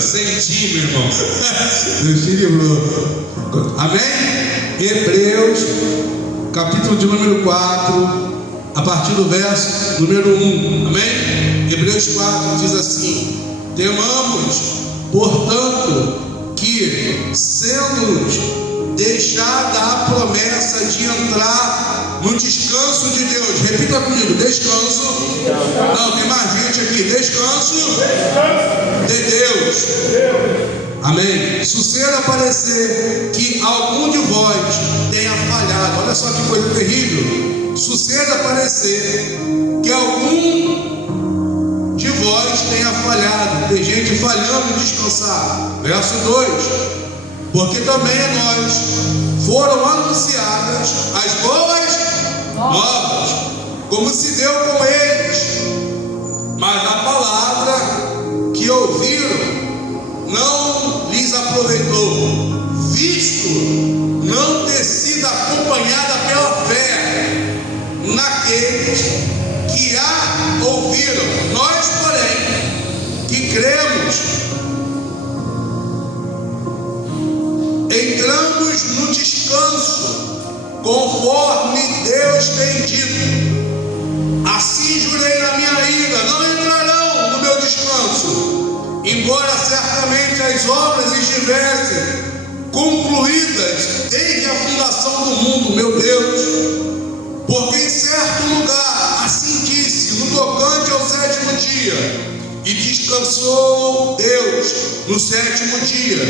Senti, meu irmão. Deus te livrou. Amém? Hebreus, capítulo de número 4, a partir do verso número 1. Amém? Hebreus 4 diz assim: temamos, portanto, que, sendo-nos deixada a promessa de entrar no descanso de Deus. Repita comigo: descanso. Não, tem mais gente aqui. Descanso de Deus. Amém. Suceda parecer que algum de vós tenha falhado. Olha só que coisa terrível. Suceda parecer que algum de vós tenha falhado. Tem gente falhando em descansar. Verso 2: porque também a nós foram anunciadas as boas novas, como se deu com eles. Mas a palavra que ouviram não lhes aproveitou, visto não ter sido acompanhada pela fé naqueles que a ouviram. Nós, porém, que cremos, entramos no descanso, conforme Deus tem dito: assim jurei na minha ira, não entrarão no meu descanso, embora certamente as obras estivessem concluídas desde a fundação do mundo. Meu Deus, porque em certo lugar assim disse no tocante ao sétimo dia: e descansou Deus no sétimo dia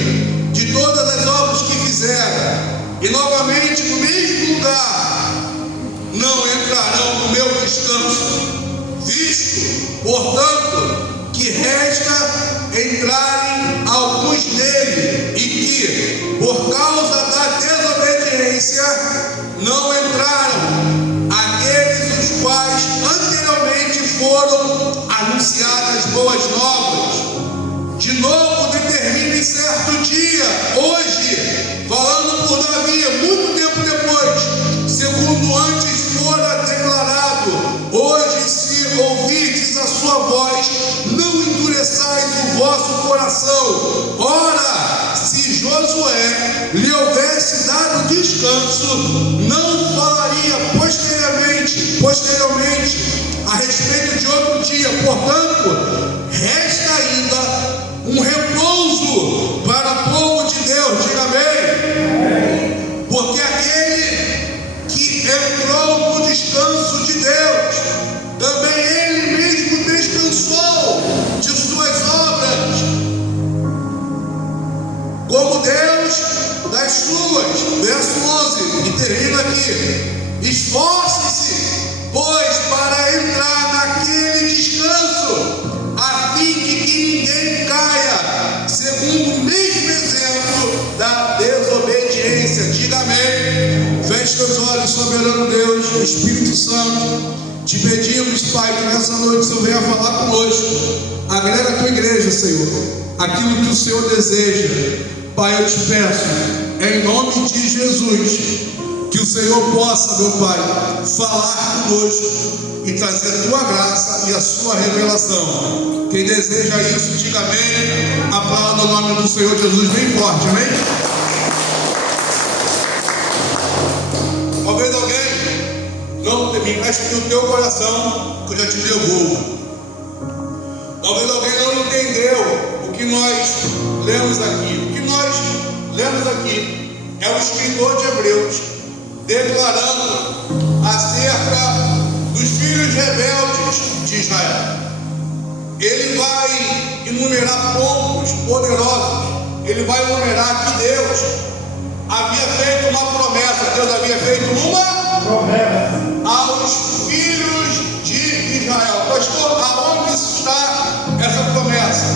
de todas as obras que fizera. E novamente no mesmo lugar: não entrarão no meu descanso, visto, portanto, que resta entrarem alguns nele, e que, por causa da desobediência, não entraram aqueles os quais anteriormente foram anunciadas boas novas. De novo determina em certo dia, hoje, falando por Davi, muito tempo depois, segundo antes fora declarado: hoje, se ouvirdes a sua voz, não endureçais o vosso coração. Ora, se Josué lhe houvesse dado descanso, não falaria posteriormente a respeito de outro dia. Portanto, resta ainda um repouso para o povo de Deus. Diga amém. Porque aquele que entrou no descanso de Deus, também ele mesmo descansou de suas obras, como Deus das suas. Verso 11, e termina aqui: esforce-se, pois, para entrar naquele descanso, a fim de que ninguém caia, segundo o mesmo exemplo da desobediência. Diga amém. Feche teus olhos, soberano Deus, Espírito Santo. Te pedimos, Pai, que nessa noite o Senhor venha falar conosco. Agrega a tua igreja, Senhor, aquilo que o Senhor deseja. Pai, eu te peço, em nome de Jesus, que o Senhor possa, meu Pai, falar conosco e trazer a tua graça e a sua revelação. Quem deseja isso, diga amém. Aplauda o nome do Senhor Jesus bem forte, amém? Talvez alguém não me empreste o teu coração, que eu já te devolvo. Talvez alguém não entendeu o que nós lemos aqui. O que nós lemos aqui é o escritor de Hebreus declarando acerca dos filhos rebeldes de Israel. Ele vai enumerar pontos poderosos. Ele vai enumerar que Deus havia feito uma promessa. Deus havia feito uma promessa aos filhos de Israel. Pastor, aonde está essa promessa?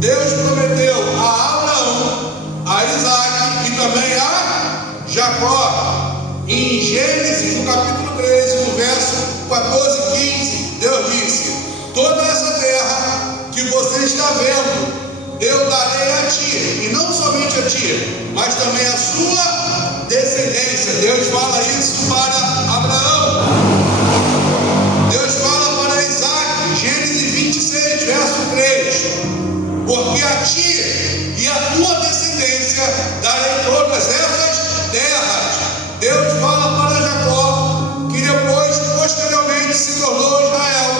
Deus prometeu a Abraão, a Isaac e também a Jacó. Em Gênesis, no capítulo 13, no verso 14 e 15, Deus disse: toda essa terra que você está vendo, eu darei a ti, e não somente a ti, mas também a sua descendência. Deus fala isso para Abraão. Deus fala para Isaac, Gênesis 26, verso 3: porque a ti e a tua descendência darei todas essas terras. Deus fala para Jacó, que depois, posteriormente, se tornou Israel,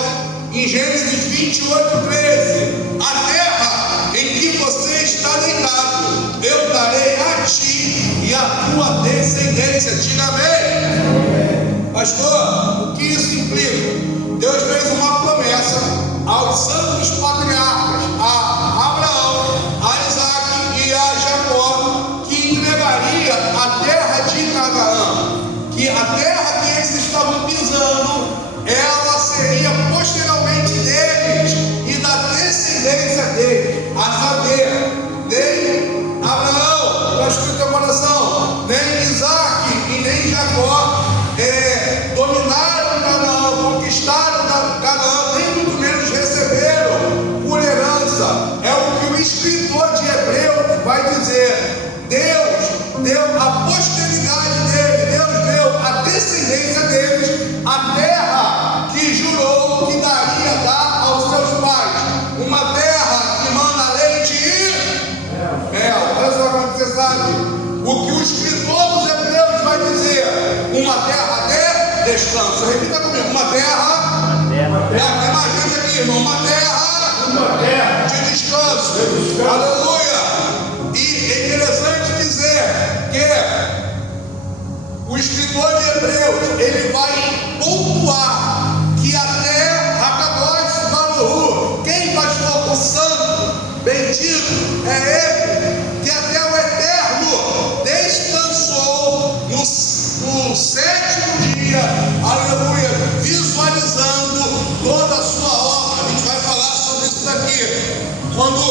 em Gênesis 28:13: a terra em que você está deitado, eu darei a ti e a tua descendência. Diga amém. Pastor, o que isso implica? Deus fez uma promessa aos santos patriarcas, a Abraão, a Isaac e a Jacó, que entregaria a terra de Canaã, que a terra que eles estavam pisando, ela seria posteriormente deles e da descendência deles, a saber, nem Abraão, está escrito no coração, nem Isaac e nem Jacó dominaram Canaã, conquistaram Canaã, nem muito menos receberam por herança. É o que o escritor de Hebreus vai dizer. Deus deu a posteridade dele, Deus deu a descendência deles a terra que jurou que daria a dar aos seus pais, uma terra que manda leite e mel. Olha só como você sabe o que o escritor dos Hebreus vai dizer: uma terra de descanso. Repita comigo: uma terra. Tem mais gente aqui, irmão. Uma terra de descanso. Aleluia. E é interessante dizer que o escritor de Hebreus, ele vai pontuar que até Hakadosh Baruch, quem, pastor? O santo, bendito é ele, que até o eterno descansou no sétimo dia, aleluia, visualizando toda a sua obra. A gente vai falar sobre isso daqui. Quando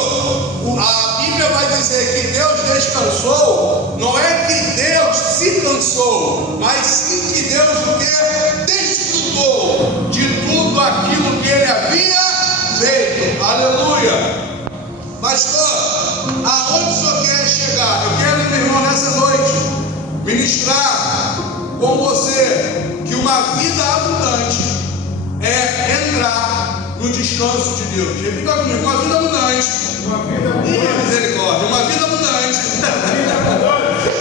a Bíblia vai dizer que Deus descansou, não é que Deus se cansou, mas sim que Deus o que? Desfrutou de tudo aquilo que ele havia feito. Aleluia. Pastor, aonde o senhor quer chegar? Eu quero, meu irmão, nessa noite ministrar com você que uma vida abundante é entrar no descanso de Deus. Repita comigo: uma vida abundante. Misericórdia. Uma vida abundante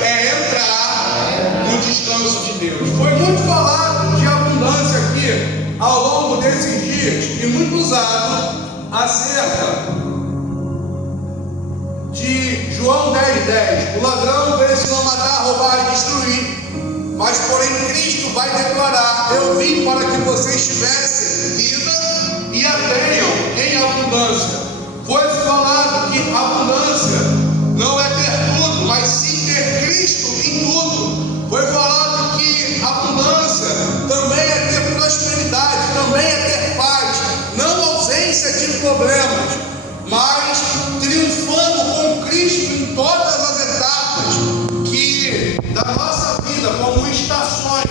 é entrar no descanso de Deus. Foi muito falado de abundância aqui ao longo desses dias e muito usado acerca de João 10:10. O ladrão veio senão matar, roubar e destruir, mas porém Cristo vai declarar: eu vim para que vocês tivessem vida e a tenham em abundância. Foi falado que abundância não é ter tudo, mas sim ter Cristo em tudo. Foi falado que abundância também é ter prosperidade, também é ter paz, não ausência de problemas, mas triunfando com Cristo em todas as etapas da nossa vida, como estações.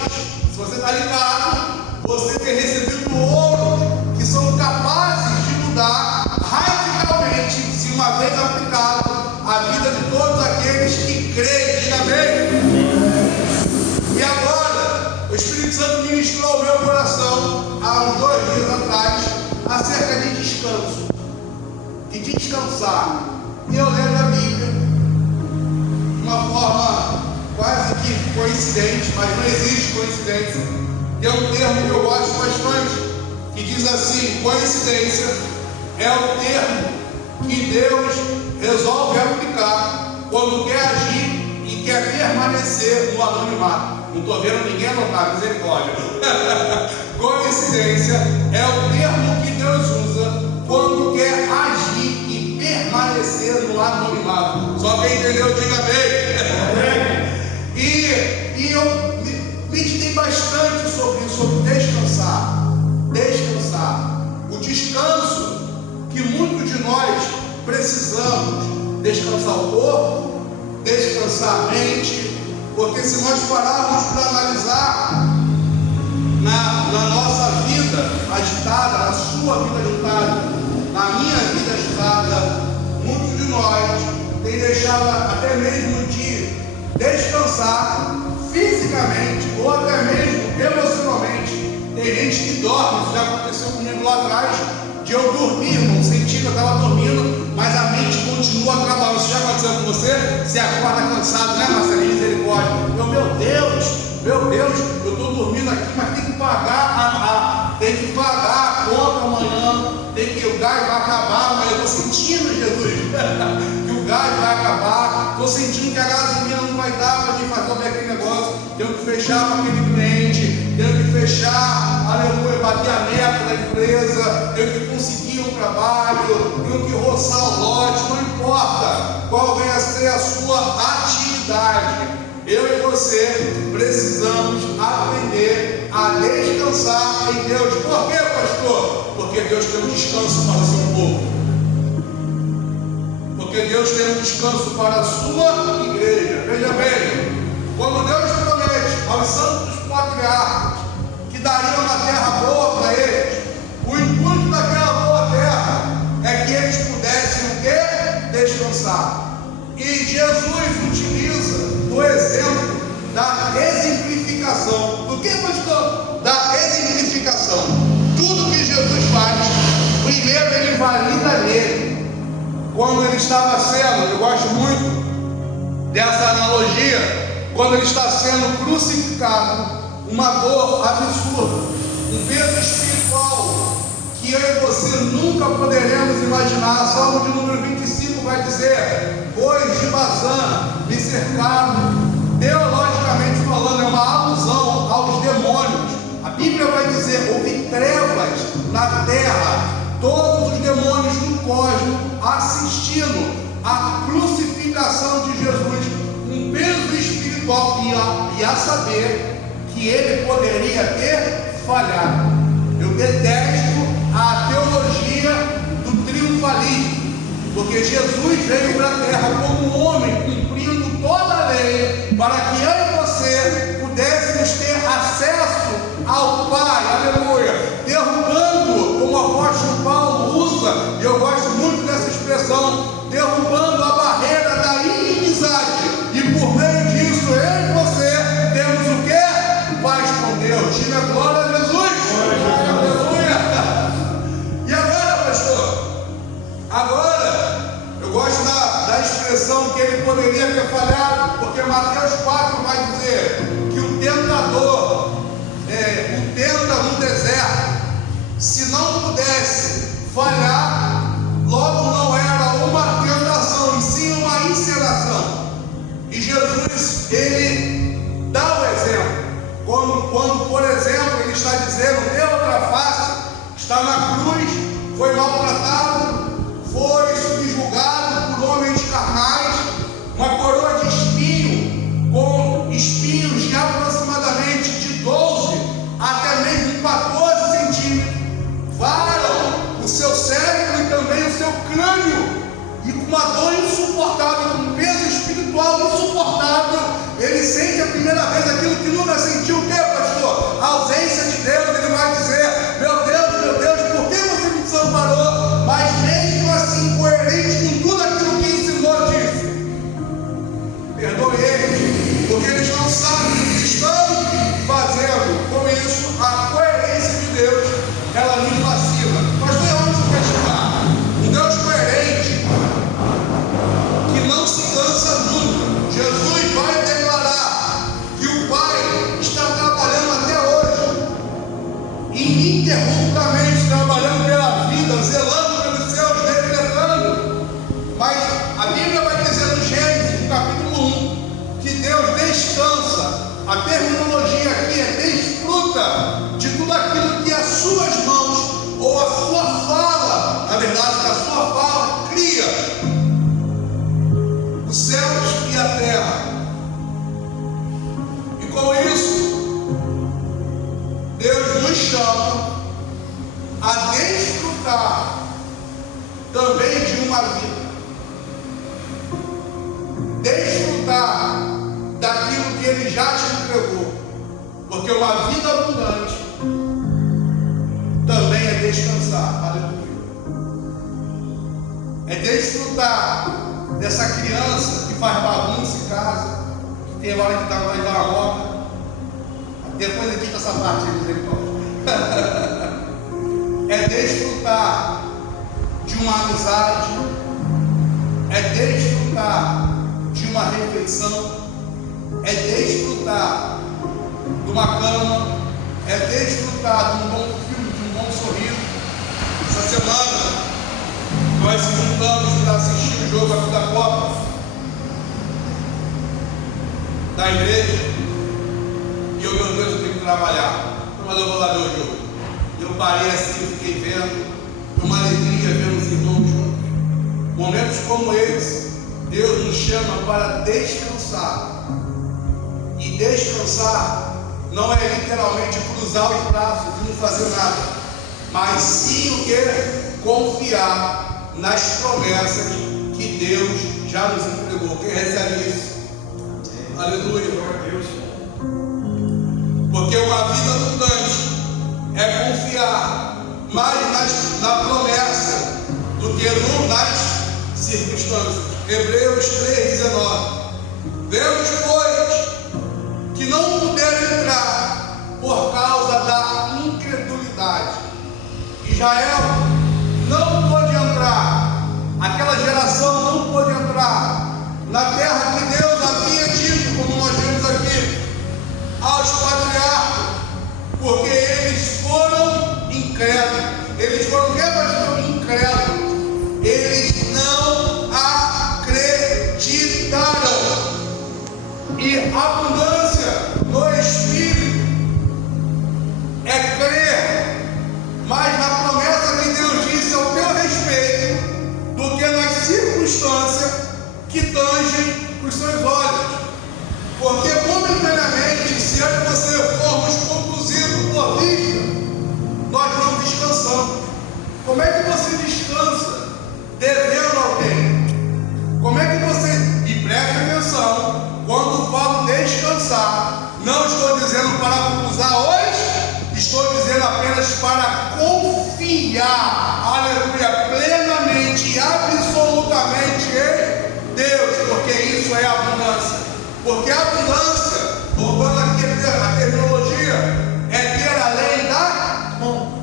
Se você está ligado, você tem recebido ouros que são capazes de mudar radicalmente, se uma vez aplicado, a vida de todos aqueles que creem. Diga amém. E agora, o Espírito Santo ministrou ao meu coração há uns 2 dias atrás acerca de descanso, de descansar. E eu lendo a Bíblia de uma forma quase que coincidente, mas não existe coincidência. Tem um termo que eu gosto bastante, que diz assim: coincidência é o termo que Deus resolve aplicar quando quer agir e quer permanecer no anonimato. Não estou vendo ninguém anotar, misericórdia. Coincidência é o termo que Deus usa quando quer agir e permanecer no anonimato. Só quem entendeu, diga amém. E eu meditei bastante sobre descansar. Descansar. O descanso que muitos de nós precisamos. Descansar o corpo, descansar a mente, porque se nós pararmos para analisar na nossa vida agitada, na sua vida agitada, na minha vida agitada, muitos de nós têm deixado até mesmo de descansar fisicamente ou até mesmo emocionalmente. Tem gente que dorme, isso já aconteceu comigo lá atrás, de eu dormir, não sentir que eu estava dormindo, mas a mente continua trabalhando. Isso já aconteceu com você? Você acorda cansado, né, Marcelinho? Misericórdia. Meu Deus, eu estou dormindo aqui, mas tem que pagar a conta amanhã, o gás vai acabar, mas eu estou sentindo, Jesus, que o gás vai acabar, estou sentindo que a gasolina não vai dar para me fazer aquele negócio, tenho que fechar com aquele cliente, tenho que fechar, aleluia, bater a meta da empresa, tenho que conseguir um trabalho, tenho que roçar o lote, não importa qual venha a ser a sua atividade. Eu e você precisamos aprender a descansar em Deus. Por quê, pastor? Porque Deus tem um descanso para o seu povo. Porque Deus tem um descanso para a sua igreja. Veja bem, quando Deus promete aos santos patriarcas que dariam uma terra boa para eles, o intuito daquela boa terra é que eles pudessem o quê? Descansar. E Jesus utiliza do exemplo da exemplificação. Do que, pastor? Da exemplificação. Tudo que Jesus faz, primeiro ele valida nele. Quando ele estava sendo, eu gosto muito dessa analogia, quando ele está sendo crucificado, uma dor absurda, um peso espiritual que eu e você nunca poderemos imaginar. Salmo de número 25 vai dizer: pois de Bazã me cercaram. Teologicamente falando, é uma alusão aos demônios. A Bíblia vai dizer: houve trevas na terra, todos os demônios do cosmos assistindo à crucificação de Jesus, um peso espiritual, e a saber que ele poderia ter falhado. Eu detesto a teologia do triunfalismo, porque Jesus veio para a terra como um homem, cumprindo toda a lei, para que eu e você pudéssemos ter acesso ao Pai, aleluia, derrubando, como o apóstolo Paulo usa, e eu gosto muito dessa expressão, derrubando a barreira da inimizade, e por meio disso, eu e você temos o quê? Paz com Deus. Diga a glória a Jesus. Aleluia. E agora, pastor? Agora, eu gosto da expressão que ele poderia ter falhado, porque Mateus 4 vai dizer que o tentador o tenta no deserto. Se não pudesse falhar, logo não era uma tentação, e sim uma encenação. E Jesus, ele dá o exemplo. Quando, por exemplo, ele está dizendo: dê outra face, está na cruz, foi maltratado, foi subjugado por homens carnais, uma coroa de espinho, com espinhos de aproximadamente de 12 até mesmo 14 centímetros, varam o seu cérebro e também o seu crânio, e com uma dor insuportável, com um peso espiritual insuportável, ele sente a primeira vez aquilo que nunca sentiu. O que, pastor? A ausência de Deus. Ele vai dizer: meu Deus, por que você me desamparou? Mas mesmo assim, coerente com tudo aquilo que ensinou, disse: perdoe eles, porque eles não sabem o que estão fazendo. Com isso, a coerência de Deus, ela nos vacila. Pastor, onde você quer chegar? Um Deus coerente, que não se cansa nunca. Jesus vai declarar que o Pai está trabalhando até hoje, ininterruptamente trabalhando pela vida, zelando pelos seus, decretando. Mas a Bíblia vai dizer no Gênesis, no capítulo 1, que Deus descansa. A terminologia aqui é desfruta de tudo aquilo que as suas mãos, ou a sua fala, na verdade, que a sua fala cria, os céus e a terra. E com isso, Deus nos chama a desfrutar também de uma vida, desfrutar daquilo que Ele já te entregou, porque uma vida abundante também é descansar. Aleluia. É desfrutar dessa criança que faz bagunça em casa, que tem hora que vai dar uma moca. Depois edita essa parte aí, misericórdia. É desfrutar de uma amizade, é desfrutar de uma refeição, é desfrutar de uma cama, é desfrutar de um bom filme, de um bom sorriso. Essa semana nós se juntamos para assistir o jogo aqui da Copa da igreja, e eu, meu Deus, eu tenho que trabalhar, mas eu vou lá ver o jogo. Eu parei assim, eu fiquei vendo, foi uma alegria ver os irmãos juntos. Momentos como esse, Deus nos chama para descansar. E descansar não é literalmente cruzar os braços e não fazer nada, mas sim o que? Confiar nas promessas que Deus já nos entregou. Quem recebe isso? Aleluia, glória a Deus. Porque uma vida abundante é confiar mais na promessa do que nas circunstâncias. Hebreus 3,19. Vemos, pois, que não puderam entrar por causa da incredulidade. Israel não pôde entrar, aquela geração não pôde entrar na terra que Deus havia dito, como nós vemos aqui, aos patriarcas, porque eles foram incrédulos. Eles foram incrédulos. Eles não acreditaram. E a abundância no Espírito é crer mais na promessa que Deus disse ao teu respeito do que nas circunstâncias que tangem os seus olhos. Porque momentaneamente, se é que você formos conduzidos por vista, nós não descansamos. Como é que você descansa devendo alguém? Como é que você, e preste atenção, quando falo descansar, não estou dizendo para cruzar hoje, estou dizendo apenas para confiar, aleluia, plenamente e absolutamente em Deus, porque isso é abundância. Porque a abundância, voltando aqui a terminologia, é ter além da conta.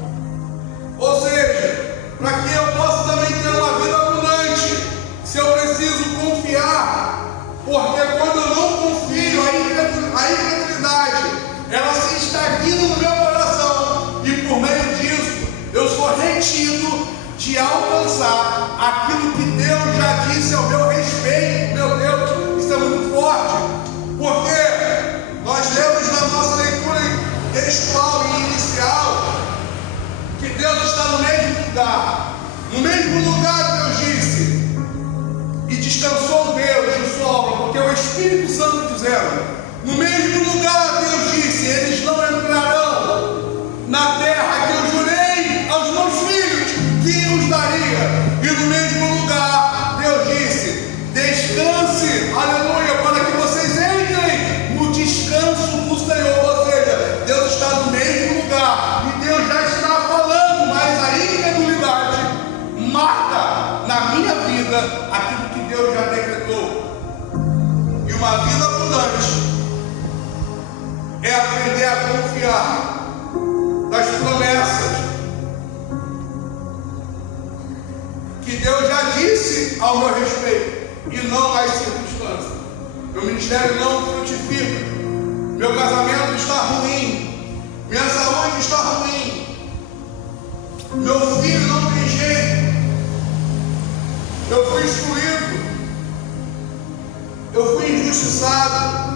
Ou seja, para que eu possa também ter uma vida abundante, se eu preciso confiar, porque quando eu não confio, a incredulidade, ela se estagna no meu coração, e por meio disso, eu sou retido de alcançar aquilo que Deus já disse ao meu respeito. Meu Deus, isso é muito forte, porque nós lemos na nossa leitura textual e inicial que Deus está no mesmo lugar. No mesmo lugar Deus disse, e descansou Deus de sua obra, porque o Espírito Santo dizendo, no mesmo lugar Deus disse, eles não entrarão na terra que eu jurei aos meus filhos que os daria. E no mesmo lugar Deus disse, descanse, aleluia, para que vocês entrem no descanso do Senhor. Ou seja, Deus está no mesmo lugar, e Deus já está falando, mas a incredulidade mata na minha vida aquilo que Deus já decretou. E uma vida abundante é aprender a confiar nas promessas que Deus já disse ao meu respeito, e não nas circunstâncias. Meu ministério não frutifica, meu casamento está ruim, minha saúde está ruim, meu filho não tem jeito, eu fui excluído, eu fui injustiçado.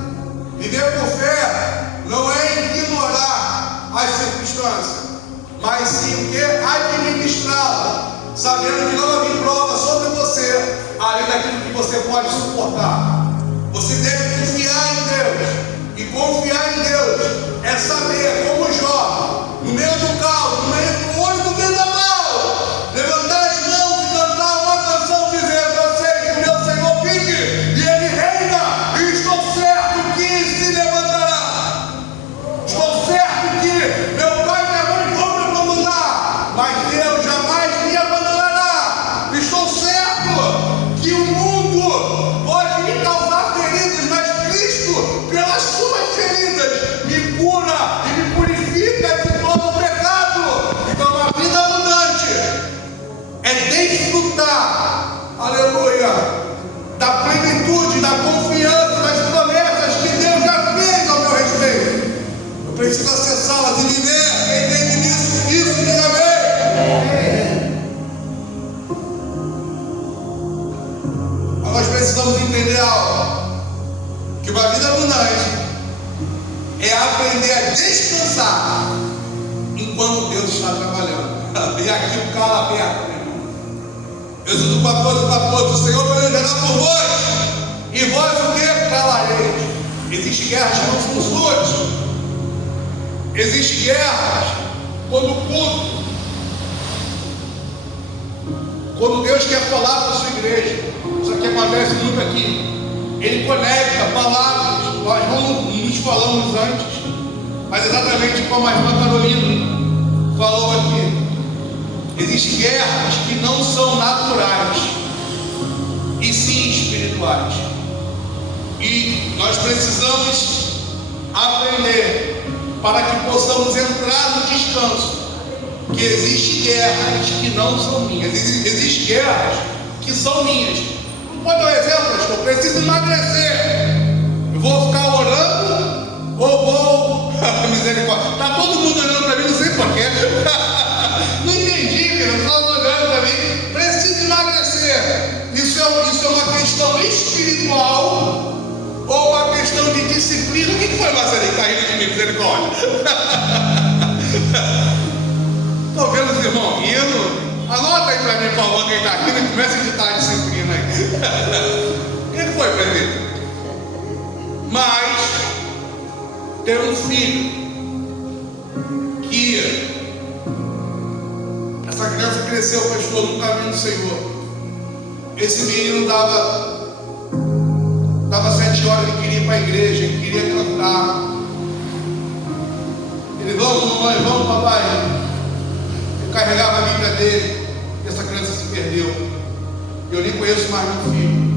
Viver por fé não é ignorar as circunstâncias, mas sim o que? Administrá-la, sabendo que não vai vir prova sobre você, além daquilo que você pode suportar. Você deve confiar em Deus, e confiar em Deus é saber, como Jó, no meio do caos, no meio do olho do vendaval, levantar as mãos e cantar uma canção dizendo, eu sei que o meu Senhor vive, e Ele reina, e estou certo que se levantará. Estou certo que meu pai e minha mãe vão me abandonar, mas Deus jamais me abandonará. Estou certo que o mundo pode me causar feridas, mas Cristo, pelas suas feridas, me cura e me purifica. nós precisamos entender algo, que uma vida abundante é aprender a descansar enquanto Deus está trabalhando. E aqui o cala aberto, meu irmão. Êxodo 14, o Senhor pelejará por vós, e vós o que? Calareis. Existem guerras que não são suas. Existem guerras quando o culto, quando Deus quer falar para a sua igreja. Isso aqui acontece muito aqui. Ele conecta palavras. Nós não nos falamos antes, mas exatamente como a irmã Carolina falou aqui. Existem guerras que não são naturais, e sim espirituais. E nós precisamos aprender para que possamos entrar no descanso. Que existem guerras que não são minhas. Existem guerras que são minhas. Pode dar um exemplo, pastor? Eu preciso emagrecer. Eu vou ficar orando ou vou... Misericórdia. Está todo mundo olhando para mim, não sei porquê. Não entendi, meu. Está olhando para mim. Preciso emagrecer. Isso é uma questão espiritual ou uma questão de disciplina? O que foi, Marcelinho, que está rindo de mim? Misericórdia. Estou vendo os irmãos rindo. Anota aí para mim, por favor, quem está rindo, e começa a editar a disciplina aí. O que foi, presbítero? Mas ter um filho que essa criança cresceu, pastor, no caminho do Senhor. Esse menino dava 7 horas, ele queria ir para a igreja, ele queria cantar. Ele, vamos mamãe, vamos papai. Eu carregava a Bíblia dele, e essa criança se perdeu. Eu nem conheço mais meu filho.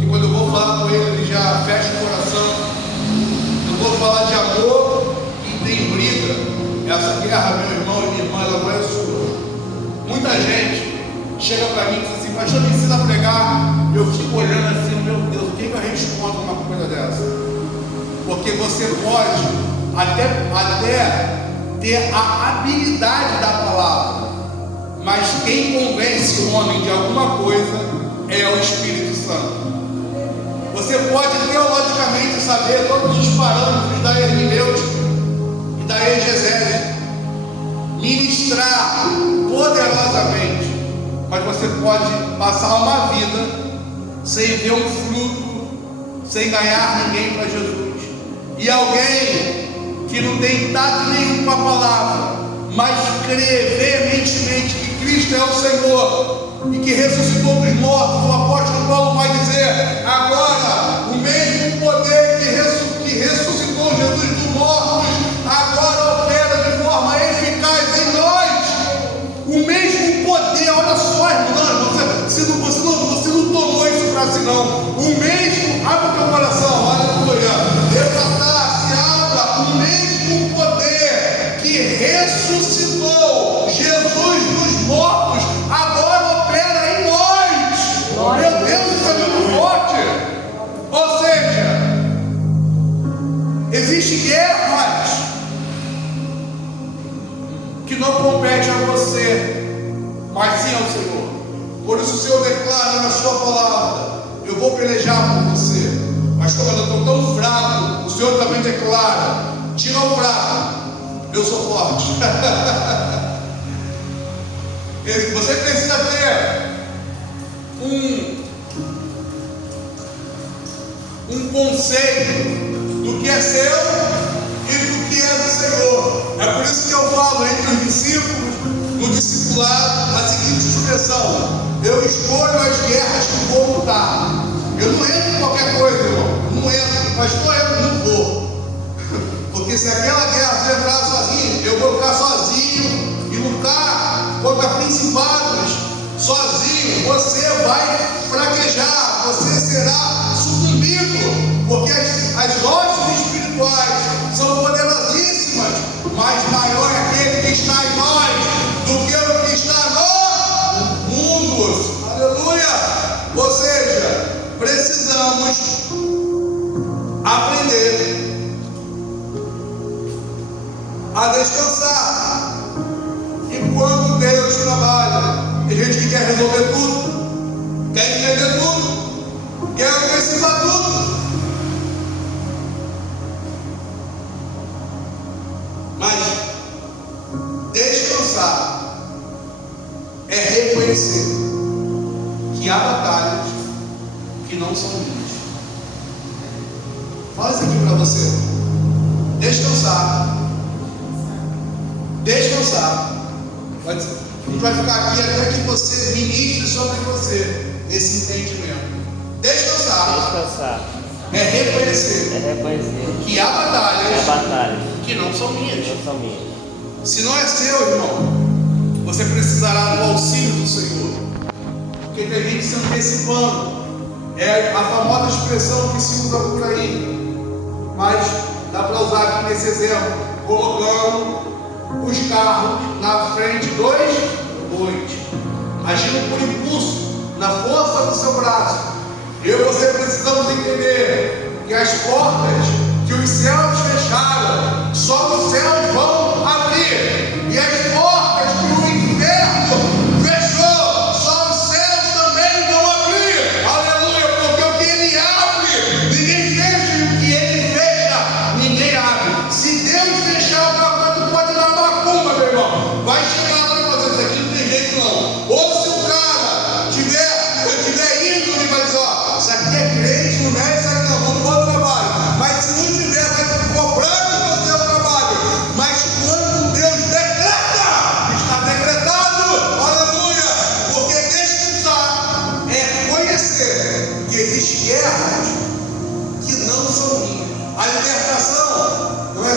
E quando eu vou falar com ele, ele já fecha o coração. Eu vou falar de amor e tem briga. Essa guerra, meu irmão e minha irmã, ela não é sua. Muita gente chega para mim e diz assim, pastor, me ensina a pregar. Eu fico olhando assim, meu Deus, o que eu respondo uma coisa dessa? Porque você pode até ter a habilidade da palavra, mas quem convence o homem de alguma coisa é o Espírito Santo. Você pode teologicamente saber todos os parâmetros da hermenêutica e da exegese, ministrar poderosamente, mas você pode passar uma vida sem ver um fruto, sem ganhar ninguém para Jesus. E alguém que não tem tato nenhum com a palavra, mas crê veementemente que Cristo é o Senhor e que ressuscitou dos mortos, o apóstolo Paulo vai dizer, agora o mesmo poder que ressuscitou Jesus dos mortos, agora opera de forma eficaz em nós. O mesmo poder, olha só, irmão, você não tomou isso para si não. O mesmo, abre o teu coração, aleluia. O mesmo poder que ressuscitou Jesus dos mortos agora opera em nós. Meu Deus, isso é muito forte. Ou seja, existem guerras que não competem a você, mas sim ao Senhor. Por isso o Senhor declara na sua palavra, eu vou pelejar por você. Mas como eu estou tão fraco, o Senhor também declara, tira o fraco, eu sou forte. Você precisa ter um conceito do que é seu e do que é do Senhor. É por isso que eu falo entre os discípulos, no discipulado, a seguinte expressão: eu escolho as guerras que vou lutar. Eu não entro em qualquer coisa, irmão. Eu não entro, pastor, eu não vou. Porque se aquela guerra você entrar sozinho, eu vou ficar sozinho e lutar contra principados sozinho. Você vai fraquejar, você será sucumbido, porque as hostes espirituais são poderosíssimas, mas maior é aquele que está em nós do que o que está no mundo. Aleluia! Ou seja, precisamos aprender a descansar. E quando Deus trabalha, tem gente que quer resolver tudo, quer entender tudo, que há batalhas que não são minhas. Fala isso aqui para você. Descansar. Descansar. A gente vai ficar aqui até que você ministre sobre você esse entendimento. Descansar. É reconhecer que há batalhas que não são minhas. Se não é seu, irmão, você precisará do auxílio do Senhor. Porque tem gente se antecipando. É a famosa expressão que se usa por aí. Mas dá para usar aqui nesse exemplo, colocando os carros na frente dos bois, agindo por impulso, na força do seu braço. Eu e você precisamos entender que as portas que os céus fecharam, só os céus vão abrir, e as portas que o inferno fechou, só os céus também vão abrir. Aleluia, porque o que ele abre, ninguém fecha, e o que ele fecha, ninguém abre. Se Deus fechar alguma coisa, pode dar macumba, meu irmão, vai chegar lá e fazer isso aqui, não tem jeito não. Ou se o cara tiver indo, ele vai dizer, ó, isso aqui é crente, não é isso aqui não, vamos para o trabalho. Mas se não tiver, vai cobrar de você o trabalho. Mas quando Deus decreta, está decretado, aleluia, porque descansar é conhecer que existem guerras que não são minhas. A libertação não é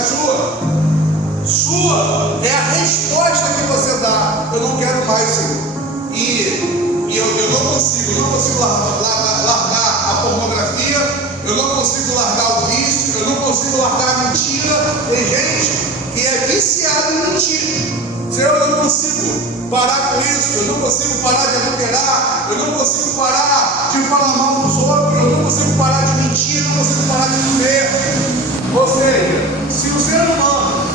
sua é a resposta que você dá. Eu não quero mais, Senhor. E eu não consigo largar a pornografia, eu não consigo largar o vício, eu não consigo largar a mentira. Tem gente que é viciada em mentir. Senhor, eu não consigo parar com isso, eu não consigo parar de adulterar, eu não consigo parar de falar mal dos outros, eu não consigo parar de mentir, eu não consigo parar de comer. Ou seja, se o ser humano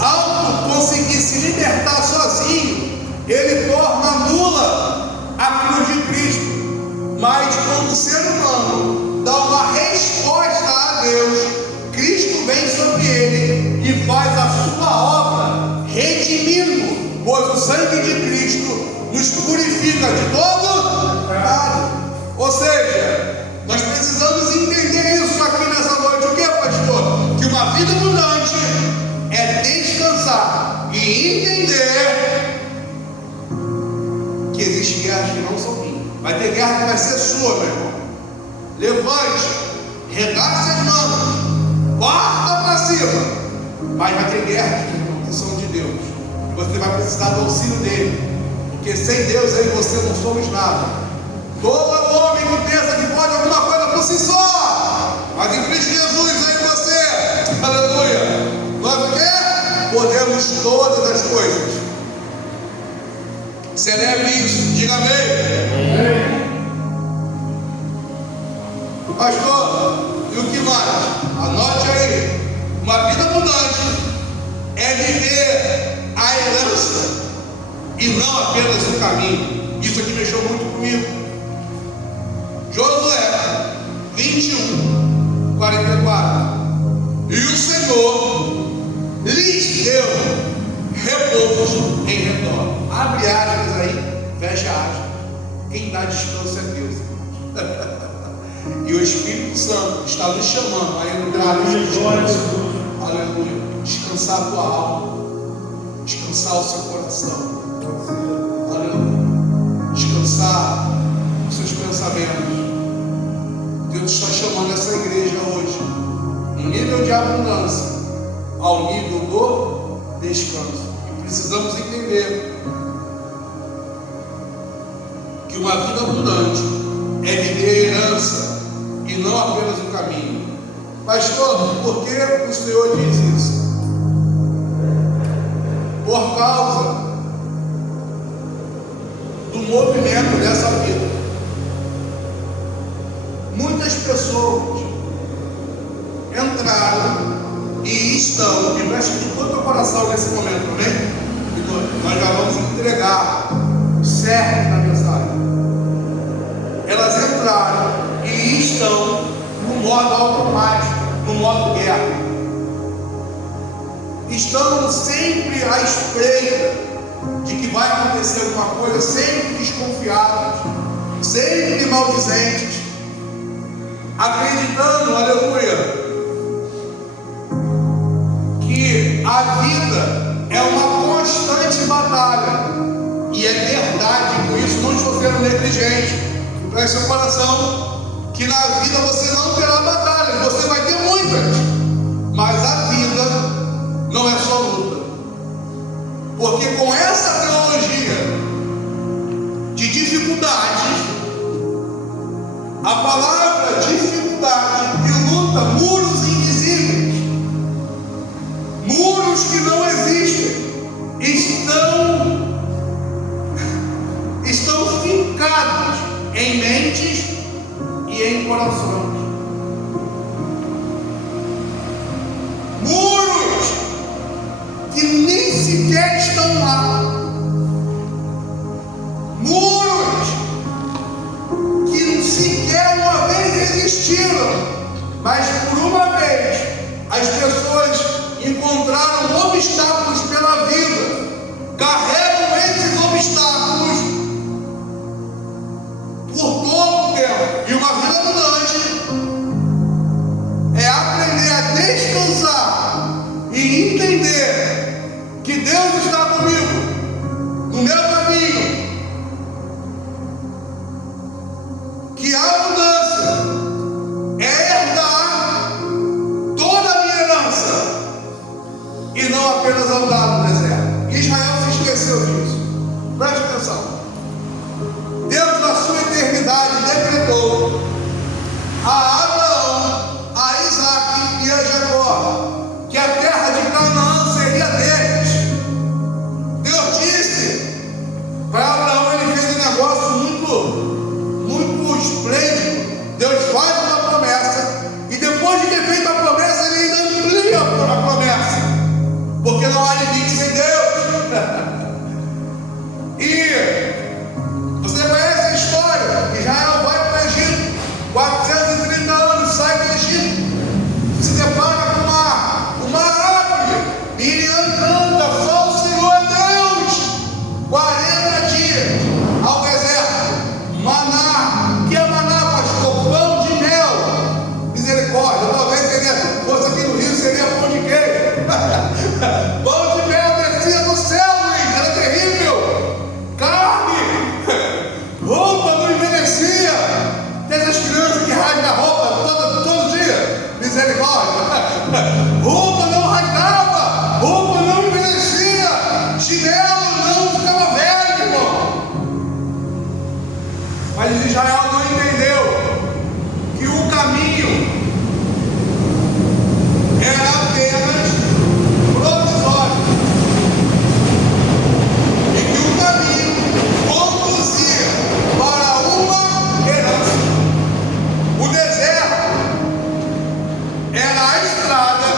ao conseguir se libertar sozinho, ele torna nula a cruz de Cristo. Mas quando o ser humano dá uma resposta a Deus, Cristo vem sobre ele e faz a sua obra, redimindo, pois o sangue de Cristo nos purifica de todo pecado. Ou seja, nós precisamos entender isso aqui nessa noite. O que, pastor? Que uma vida abundante é descansar e entender que existem guerras que não são minhas. Vai ter guerra que vai ser sua, meu irmão. Levante, regace as mãos, parta para cima. Mas vai ter guerras que são de Deus. E você vai precisar do auxílio dele. Porque sem Deus aí você não somos nada. Todo homem que pensa que pode alguma coisa por si só, mas em Cristo Jesus aí você, aleluia, nós o quê? Podemos todas as coisas. Celebre isso, diga amém. Pastor, e o que mais? Anote aí. Uma vida abundante é viver a herança e não apenas o caminho. Isso aqui mexeu muito comigo. Josué 21, 44. E o Senhor lhes deu repouso em redor. Abre aspas aí, fecha aspas. Quem dá descanso é Deus. E o Espírito Santo está nos chamando a entrar nesse descanso. Aleluia. Descansar a tua alma, descansar o seu coração, aleluia. Descansar os seus pensamentos. Deus está chamando essa igreja hoje, um nível de abundância, ao nível do descanso. E precisamos entender que uma vida abundante é viver a herança e não apenas o caminho. Pastor, por que o Senhor diz isso? Por causa do movimento dessa vida. Muitas pessoas entraram e estão, e preste de todo o coração nesse momento, amém? Nós já vamos entregar o cerne da mensagem. Elas entraram e estão no modo automático, no modo guerra. Estão sempre à espreita de que vai acontecer alguma coisa, sempre desconfiados, sempre maldizentes, acreditando, aleluia, que a vida é uma constante batalha. E é verdade, com isso não estou sendo negligente. Preste seu coração que na vida você não terá batalhas, você vai ter muitas, mas a vida não é só luta. Porque com essa teologia de dificuldades, a palavra dificuldade e luta, muros invisíveis, muros que não existem, estão fincados em mentes e em corações. Muros que nem sequer estão lá. Muros que sequer uma vez existiram, mas por uma vez as pessoas encontraram obstáculos pela vida, carregam esses obstáculos por todo o tempo. E uma vida abundante é aprender a descansar e entender que Deus está comigo no meu caminho, que a abundância é herdar toda a minha herança e não apenas andar no deserto. Israel se esqueceu disso. Preste atenção. Deus, na sua eternidade, decretou a Abraão, a Isaac e a Jacó que a terra de Canaã seria deles. Deus disse para Abraão, ele fez um negócio muito esplêndido. Deus faz uma promessa e depois de ter feito a promessa, ele ainda amplia a promessa, porque não há limite sem Deus. E você conhece a história? Israel vai para o Egito, 430 anos, sai do Egito, se depara com uma árvore. Miriam canta, só o Senhor é Deus. 40 dias ao deserto, maná. Que é maná, pastor? Pão de mel. Misericórdia, talvez fosse aqui no Rio, seria pão de queijo. Pão de mel descia do céu, Luiz, era terrível. Carne, roupa não envelhecia. Tem essas crianças que rasgam a roupa todo dia. Misericórdia. Roupa não rasgava, roupa não envelhecia, chinelo não ficava velho, irmão. Mas Israel não entendeu que o caminho era apenas provisório e que o caminho conduzia para uma herança. O deserto era a estrada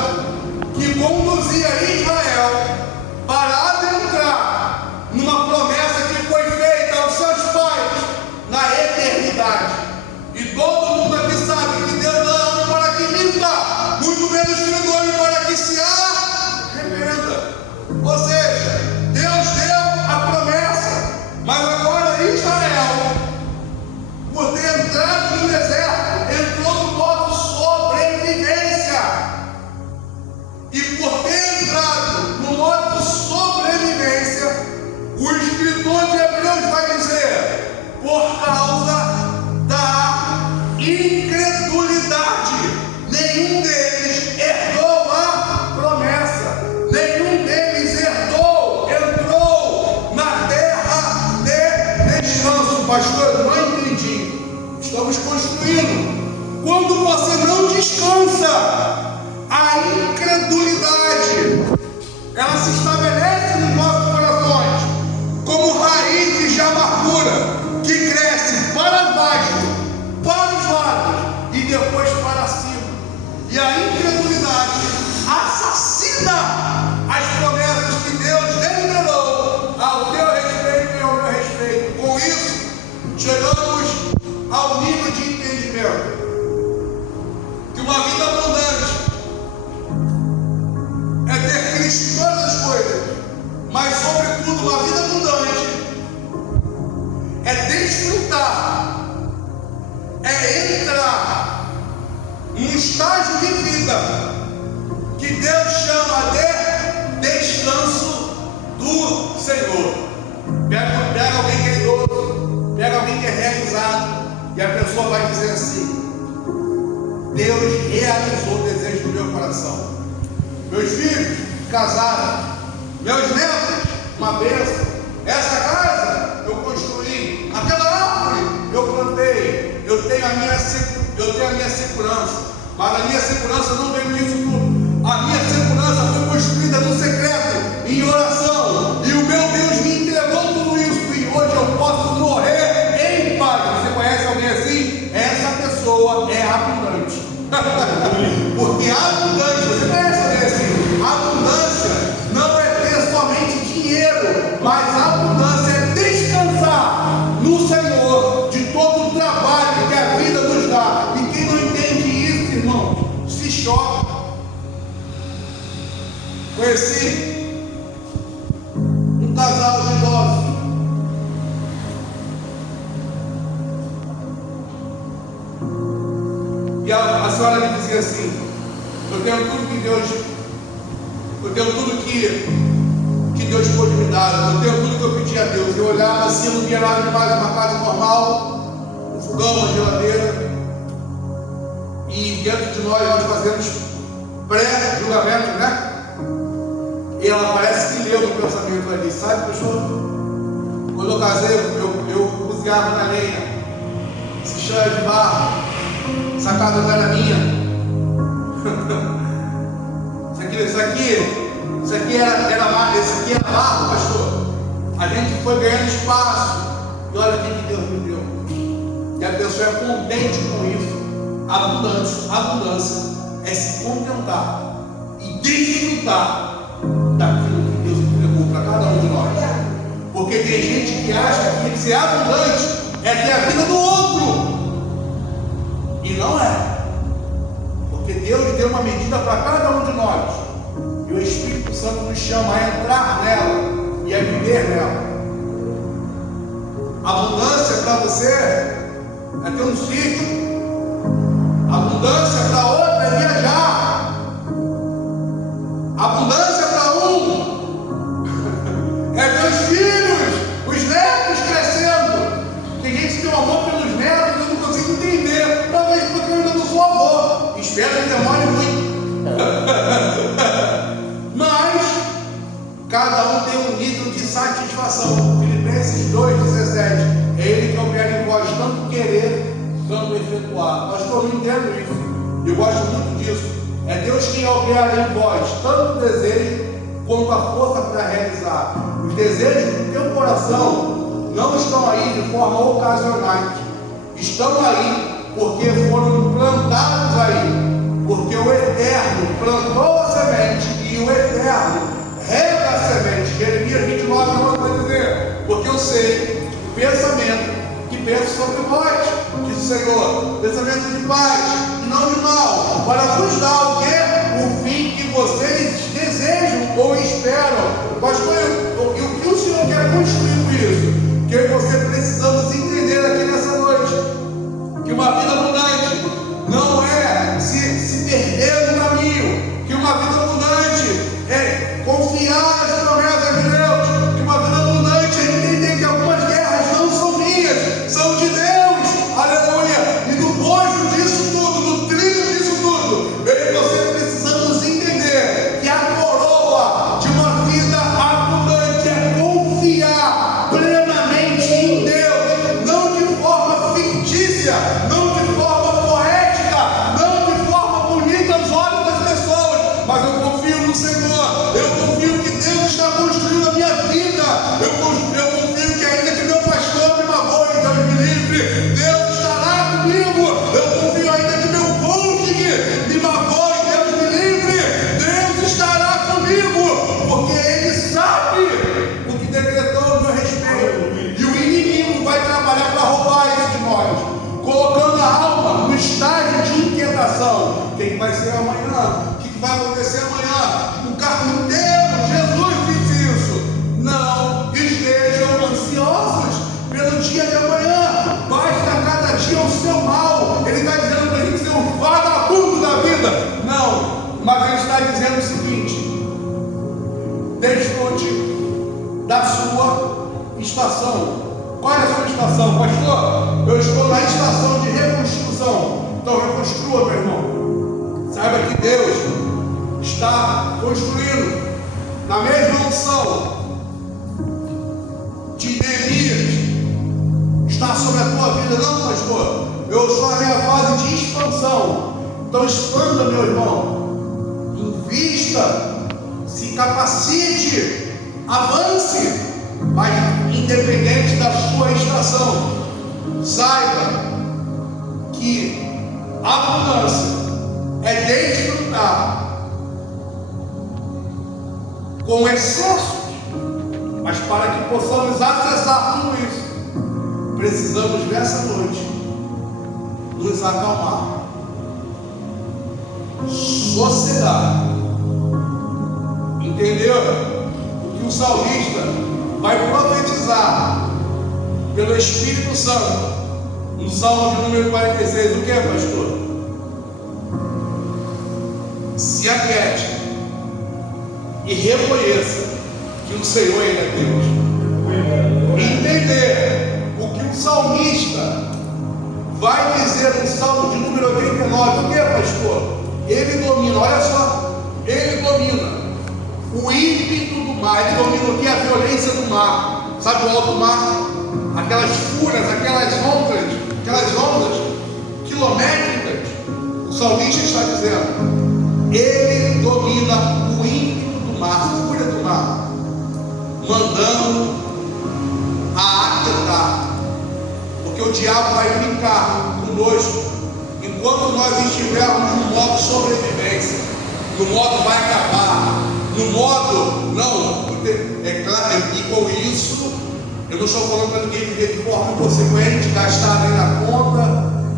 que conduzia Israel para adentrar numa promessa que foi feita aos seus pais na eternidade. E todo mundo aqui sabe que Deus não é homem para que minta, muito menos filho do homem para que se arrependa. Ou seja, Deus deu a promessa, mas agora Israel, por ter entrado no deserto, entrou no modo sobrevivência. E por ter entrado no modo sobrevivência, o escritor de Hebreus vai dizer: por causa da incredulidade, nenhum deles herdou a promessa, nenhum deles entrou na terra de descanso. Pastor, eu não entendi. Estamos construindo. Quando você não descansa, a incredulidade, ela se estabelece nos nossos corações como raízes de amargura que crescem para baixo, para os lados e depois para cima. E a incredulidade assassina as promessas que Deus deliberou ao teu respeito e ao meu respeito. Com isso, chegamos ao nível de entendimento que uma vida abundante é ter Cristo em todas as coisas, mas sobretudo uma vida abundante pessoa vai dizer assim: Deus realizou o desejo do meu coração. Meus filhos casaram, meus netos, uma bênção. Essa casa eu construí, aquela árvore eu plantei. Eu tenho a minha segurança. Mas a minha segurança não veio disso tudo. A minha segurança foi construída no secreto, em oração. E o meu Deus me entregou tudo isso. E hoje eu posso morrer em paz. Você conhece alguém assim? Essa pessoa é abundante. Porque abundância, você conhece alguém assim? Abundância não é ter somente dinheiro, mas abundância é descansar no Senhor de todo o trabalho que a vida nos dá. E quem não entende isso, irmão, se choca. Conheci um casal de idosos. E a senhora me dizia assim: eu tenho tudo que Deus pôde me dar, eu tenho tudo que eu pedi a Deus. Eu olhava assim, eu não via nada demais, uma casa normal, um fogão, uma geladeira, e dentro de nós fazemos pré-julgamento, né? E ela parece que leu no pensamento ali, sabe, pessoal? Quando eu casei, eu cozinhava na lenha, se chama de barro, essa casa não era minha. Isso aqui era barro, pastor. A gente foi ganhando espaço. E olha o que Deus me deu. E a pessoa é contente com isso. Abundância é se contentar e desfrutar daquilo que Deus entregou para cada um de nós. Porque tem gente que acha que ser abundante é ter a vida do outro. E não é. Porque Deus deu uma medida para cada um de nós. E o Espírito Santo nos chama a entrar nela e a viver nela. Abundância para você é ter um sítio. Abundância para outro é viajar. Abundância para um é ver os filhos, os netos crescendo. Tem gente que tem um amor pelos netos, eu não consigo entender. Talvez porque eu ainda não sou avô. Espero que demore muito. Mas cada um tem um nível de satisfação. Filipenses 2,17. É Ele que opera em vós tanto querer, tanto efetuar. Pastor, eu entendo isso. Eu gosto muito disso. É Deus quem opera em vós tanto o desejo quanto a força para realizar. Os desejos do teu coração não estão aí de forma ocasionais. Estão aí porque foram plantados aí. Porque o Eterno plantou a semente e o Eterno rega a semente. Jeremias 29 vai dizer: porque eu sei o pensamento que penso sobre vós, diz o Senhor, pensamento de paz e não de mal, para vos dar o quê? O fim que vocês desejam ou esperam. Pastor, e o que o Senhor quer construir com isso? Que eu e você precisamos entender aqui nessa noite que uma vida abundante não é se perder no caminho, que uma vida abundante é confiar nas promessas de Deus, que uma vida abundante é entender que algumas guerras não são minhas, são de Deus, aleluia, e no bojo disso tudo, no trilho disso tudo, eu e você precisamos entender que a coroa de uma vida abundante é confiar plenamente em Deus, não de forma fictícia, não de forma poética, não de forma bonita aos olhos das pessoas, mas eu confio no Senhor, eu confio que Deus está construindo a minha vida, eu confio que ainda que meu pastor me magoe, Deus me livre, Deus estará comigo, eu confio ainda que meu cônjuge me magoe, Deus me livre, Deus estará comigo, porque Ele sabe o que decretou no meu respeito, e o inimigo vai trabalhar para roubar isso de nós, colocando a alma no estágio de inquietação. Quem vai ser amanhã? O que vai acontecer amanhã? O carpinteiro, Jesus disse isso. Não estejam ansiosos pelo dia de amanhã. Basta cada dia o seu mal. Ele está dizendo para a gente ser um vagabundo da vida. Não, mas ele está dizendo o seguinte: desfrute da sua estação. Qual é a sua estação, pastor? Eu estou na estação de recuperação. Eu estou na minha fase de expansão. Então expanda, meu irmão. Invista, se capacite, avance, mas independente da sua estação, saiba que a abundância é desfrutar com excesso, mas para que possamos acessar tudo isso, precisamos nessa noite nos acalmar, sossegar, entendeu? O que o salmista vai profetizar pelo Espírito Santo no Salmo de número 46, o que é, pastor? Se aquiete e reconheça que o Senhor ele é Deus. Entender o que o salmista vai dizer no Salmo de número 89, o que é, pastor? Ele domina, olha só, ele domina o ímpeto do mar, ele domina o que é a violência do mar. Sabe o alto mar? Aquelas fúrias, aquelas ondas quilométricas. O salmista está dizendo, ele domina o ímpeto do mar, a fúria do mar, mandando a aquietar, porque o diabo vai brincar conosco enquanto nós estivermos no modo sobrevivência, no modo vai acabar, no modo não, é claro, e com isso eu não estou falando para ninguém viver de forma inconsequente, gastar bem na conta.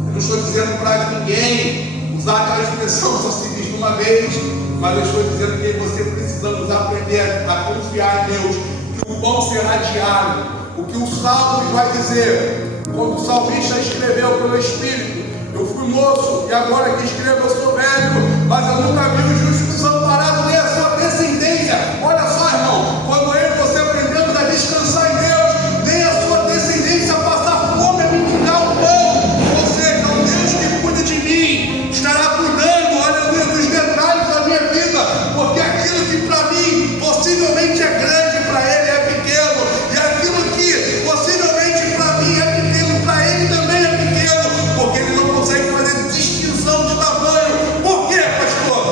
Eu não estou dizendo para ninguém usar aquela expressão só se diz uma vez, mas eu estou dizendo que você precisamos aprender a confiar em Deus, que o pão será diário. O que o Salmo vai dizer, quando o salmista escreveu pelo Espírito, eu fui moço e agora que escrevo eu sou velho, mas eu nunca vi o justo desamparado nem a sua descendência. Olha só, irmão, quando eu e você aprendemos a descansar em Deus, nem a sua descendência passar fome a mendigar o pão. Ou seja, o Deus que cuida de mim estará cuidando, aleluia, dos detalhes da minha vida, porque aquilo que para mim possivelmente é grande, para ele é pequeno, e aquilo que possivelmente para mim é pequeno, para ele também é pequeno, porque ele não consegue fazer distinção de tamanho. Por quê, pastor?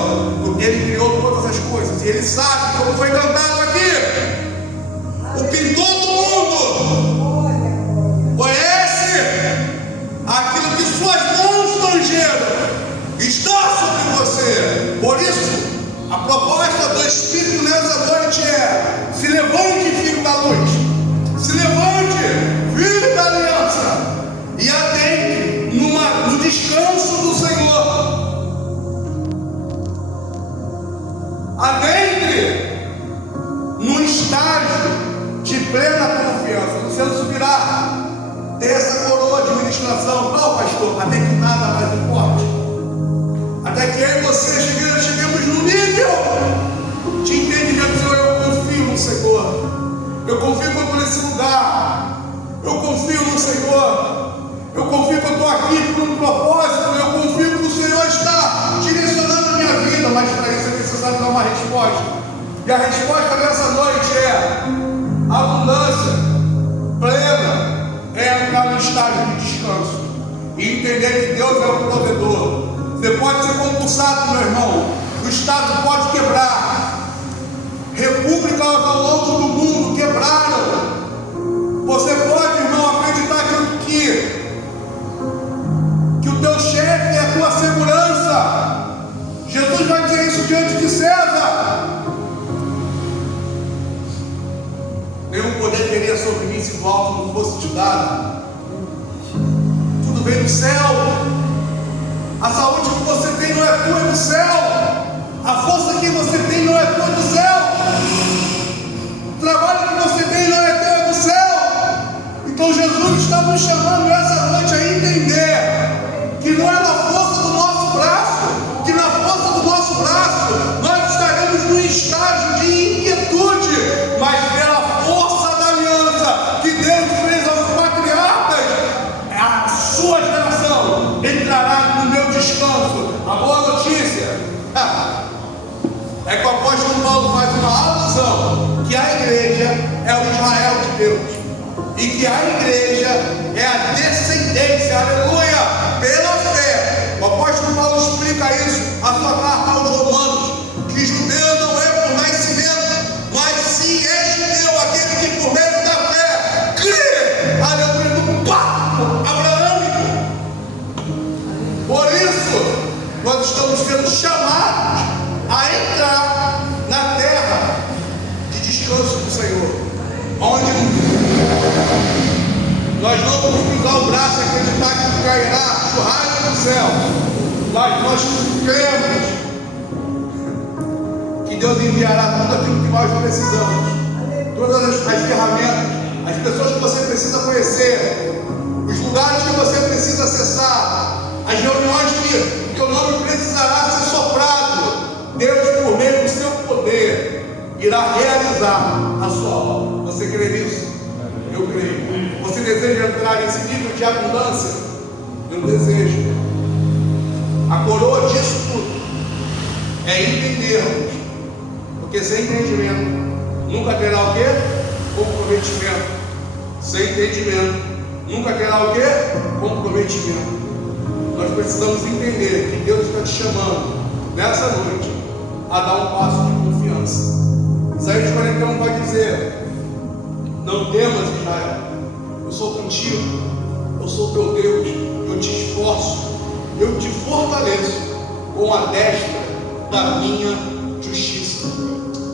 Porque ele criou todas as coisas, e ele sabe, como foi cantado aqui, o pintor do mundo conhece aquilo que suas mãos tangeram, está sobre você. Por isso, a proposta do Espírito nessa noite é: se levante, filho da luz, se levante, filho da aliança, e adentre no descanso do Senhor. Adentre no estágio de plena confiança. Você não subirá ter essa coroa de ministração, não, pastor, até que nada mais importe, até que eu e você cheguemos no nível de entendimento. Senhor, eu confio no Senhor, eu confio que eu estou nesse lugar, eu confio no Senhor, eu confio que eu estou aqui por um propósito, eu confio que o Senhor está direcionando a minha vida, mas para isso é necessário dar uma resposta, e a resposta dessa noite é: a abundância plena é entrar no estágio de descanso e entender que Deus é o provedor. Você pode ser compulsado, meu irmão, o Estado pode quebrar, repúblicas ao longo do mundo quebraram. Você pode, irmão, acreditar que o teu chefe é a tua segurança. Jesus vai dizer isso diante de César. Nenhum poder teria sobre mim se do alto não fosse te dado. Tudo vem do céu. A saúde que você tem não é tua, é do céu. A força que você tem não é tua, é do céu. O trabalho que você tem não é teu, é do céu. Então Jesus está nos chamando essa noite a entender que não é na força do nosso braço, que na força do nosso braço nós estaremos num estágio de inquietude, mas pela força da aliança que Deus fez aos patriarcas, a sua geração entrará no meu descanso. A boa notícia é que o apóstolo Paulo faz uma alusão que a igreja é o Israel de Deus, e que a igreja é a descendência, aleluia, nós estamos sendo chamados a entrar na terra de descanso do Senhor, onde nós não vamos cruzar o braço e acreditar que cairá churrasco do céu, mas nós cremos que Deus enviará tudo aquilo que nós precisamos, todas as ferramentas, as pessoas que você precisa conhecer, os lugares que você precisa acessar, as reuniões que o nome precisará ser soprado. Deus, por meio do seu poder, irá realizar a sua obra. Você crê nisso? Eu creio. Você deseja entrar nesse nível de abundância? Eu desejo. A coroa disso tudo é entendermos, porque sem entendimento nunca terá o quê? Comprometimento. Sem entendimento nunca terá o quê? Comprometimento. Nós precisamos entender que Deus está te chamando nessa noite a dar um passo de confiança. Isaías 41 vai dizer: não temas, Israel, eu sou contigo, eu sou teu Deus, eu te esforço, eu te fortaleço com a destra da minha justiça.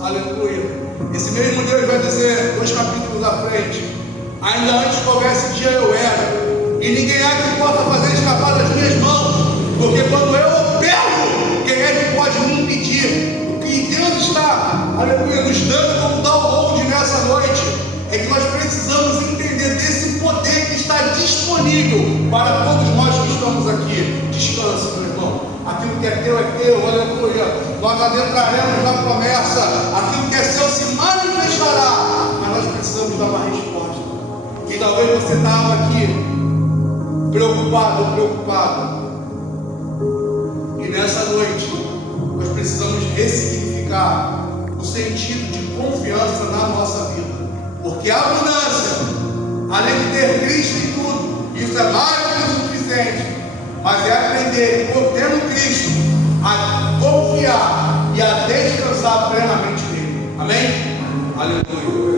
Aleluia. Esse mesmo Deus vai dizer, 2 capítulos à frente: ainda antes que houvesse dia eu era, e ninguém há que possa fazer escapar das minhas mãos, porque quando eu opero, quem é que pode me impedir? O que Deus está, aleluia, nos dando como download nessa noite, é que nós precisamos entender desse poder que está disponível para todos nós que estamos aqui. Descanse, meu irmão. Aquilo que é teu, aleluia. Nós adentraremos na promessa, aquilo que é seu se manifestará, mas nós precisamos dar uma resposta. E talvez você estava aqui preocupado ou preocupada, e nessa noite nós precisamos ressignificar o sentido de confiança na nossa vida, porque a abundância, além de ter Cristo em tudo, isso é mais do que suficiente, mas é aprender, por tendo Cristo, a confiar e a descansar plenamente nele. Amém? Aleluia.